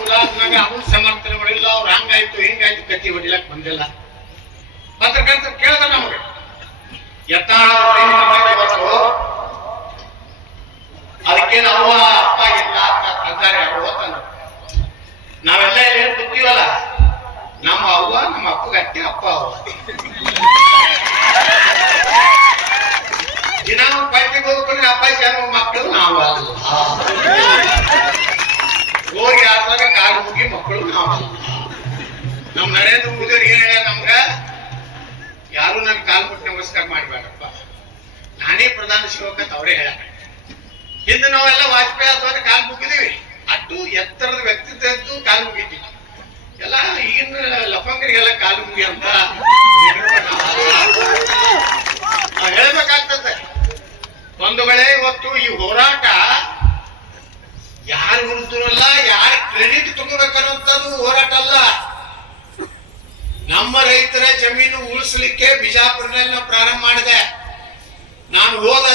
ಮುಲಾಜ್ನಾಗ ಅವನ್ ಸಮರ್ಥನೆಗಳಿಲ್ಲ, ಅವ್ರು ಹಂಗಾಯ್ತು ಹಿಂಗಾಯ್ತು ಕತ್ತಿ ಹೊಡಿಲಕ್ ಬಂದಿಲ್ಲ. ಪತ್ರಕರ್ತರು ಕೇಳ್ದ ನಮಗೆ ಅದಕ್ಕೇನು ಅವ್ವ ಅಪ್ಪ ಇಲ್ಲ ಅಂತಾರೆ ಅವರು ತಂದ್ರು. ನಾವೆಲ್ಲ ಇಲ್ಲಿ ಕೂತೀವಲ್ಲ, ನಮ್ಮ ಅವ್ವ ನಮ್ಮ ಅಪ್ಪಗಟ್ಟೆ ಅಪ್ಪ ಅವ್ವ. ದಿನ ಪಾರ್ಟಿಗೆ ಹೋಗ್ಕೊಂಡು ಅಪ್ಪ ಜನ ಮಕ್ಕಳು ನಾವು ಹೋಗಿ ಆದಾಗ ಕಾಲು ಮುಗಿ ಮಕ್ಕಳು ನಾವು. ನಮ್ ನರೇಂದ್ರ ಮೋದಿ ಏನ್ ಹೇಳ್ಯಾರ ನಮ್ಗ, ಯಾರು ನನ್ ಕಾಲು ಮುಟ್ಟಿ ನಮಸ್ಕಾರ ಮಾಡ್ಬೇಡಪ್ಪ, ನಾನೇ ಪ್ರಧಾನ ಸೇವಕ ಅಂತ ಅವರೇ ಹೇಳ. ಹಿಂದೆ ನಾವೆಲ್ಲ ವಾಜಪೇಯಿ ಅಥವಾ ಕಾಲು ಮುಗಿದೀವಿ, ಅಷ್ಟು ಎತ್ತರದ ವ್ಯಕ್ತಿತ್ವ ಇತ್ತು, ಕಾಲು ಮುಗಿತೀವಿ. ಎಲ್ಲ ಈಗಿನ ಲಫಂಗರಿಗೆಲ್ಲ ಕಾಲು ಮುಗಿ ಅಂತ ಹೇಳ್ಬೇಕಾಗ್ತದೆ. ಬಂಧುಗಳೇ, ಇವತ್ತು ಈ ಹೋರಾಟ ಯಾರ ವಿರುದ್ಧನಲ್ಲ, ಯಾರ ಕ್ರೆಡಿಟ್ ತಗೋಬೇಕನ್ನುವಂಥದ್ದು ಹೋರಾಟ ಅಲ್ಲ. ನಮ್ಮ ರೈತರ ಜಮೀನು ಉಳಿಸ್ಲಿಕ್ಕೆ ಬಿಜಾಪುರದಲ್ಲಿ ನಾವು ಪ್ರಾರಂಭ ಮಾಡಿದೆ. ನಾನು ಹೋದ